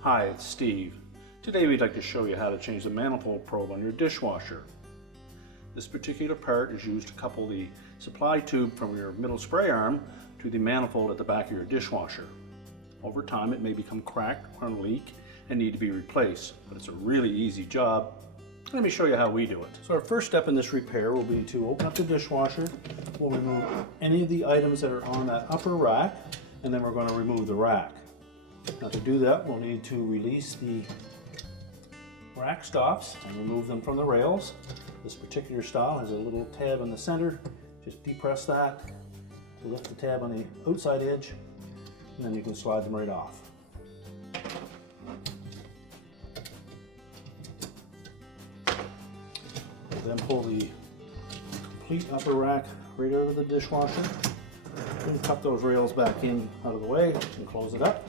Hi, it's Steve. Today we'd like to show you how to change the manifold probe on your dishwasher. This particular part is used to couple the supply tube from your middle spray arm to the manifold at the back of your dishwasher. Over time it may become cracked or leak and need to be replaced, but it's a really easy job. Let me show you how we do it. So our first step in this repair will be to open up the dishwasher. We'll remove any of the items that are on that upper rack, and then we're going to remove the rack. Now to do that, we'll need to release the rack stops and remove them from the rails. This particular style has a little tab in the center. Just depress that to lift the tab on the outside edge, and then you can slide them right off. We'll then pull the complete upper rack right out of the dishwasher and cut those rails back in out of the way and close it up.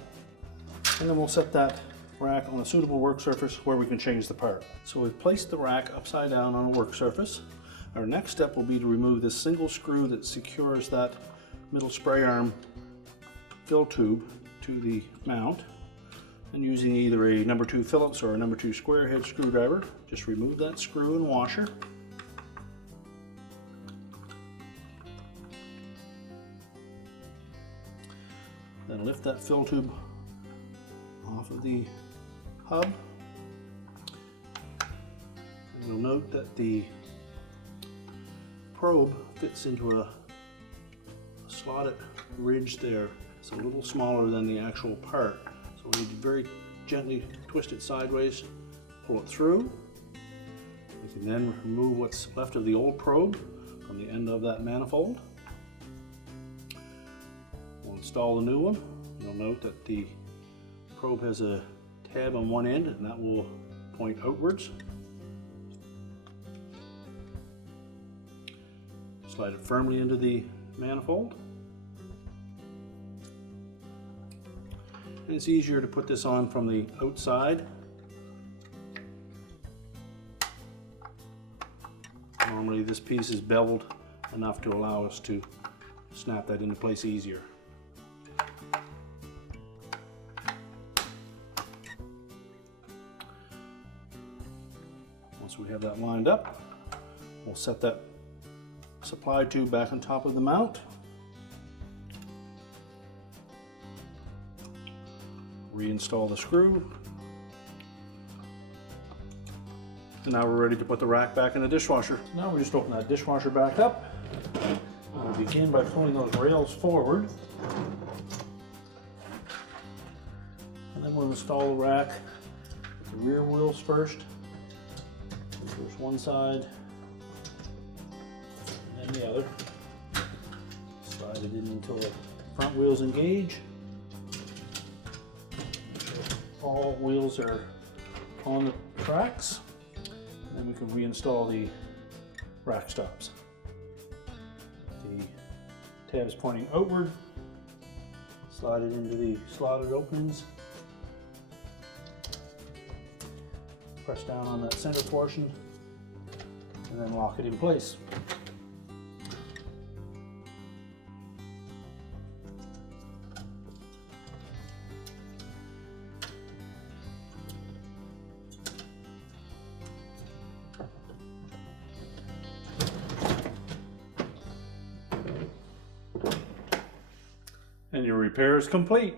And then we'll set that rack on a suitable work surface where we can change the part. So we've placed the rack upside down on a work surface. Our next step will be to remove this single screw that secures that middle spray arm fill tube to the mount. And using either a number 2 Phillips or a number 2 square head screwdriver, just remove that screw and washer. Then lift that fill tube off of the hub. And you'll note that the probe fits into a slotted ridge there. It's a little smaller than the actual part. So we need to very gently twist it sideways, pull it through. We can then remove what's left of the old probe from the end of that manifold. We'll install the new one. You'll note that the probe has a tab on one end and that will point outwards. Slide it firmly into the manifold. And it's easier to put this on from the outside. Normally this piece is beveled enough to allow us to snap that into place easier. Once we have that lined up, we'll set that supply tube back on top of the mount. Reinstall the screw. And now we're ready to put the rack back in the dishwasher. Now we just open that dishwasher back up. We'll begin by pulling those rails forward. And then we'll install the rack with the rear wheels first. First one side, and then the other. Slide it in until the front wheels engage. Make sure all wheels are on the tracks. And then we can reinstall the rack stops. The tab is pointing outward. Slide it into the slotted openings. Press down on that center portion and then lock it in place. And your repair is complete.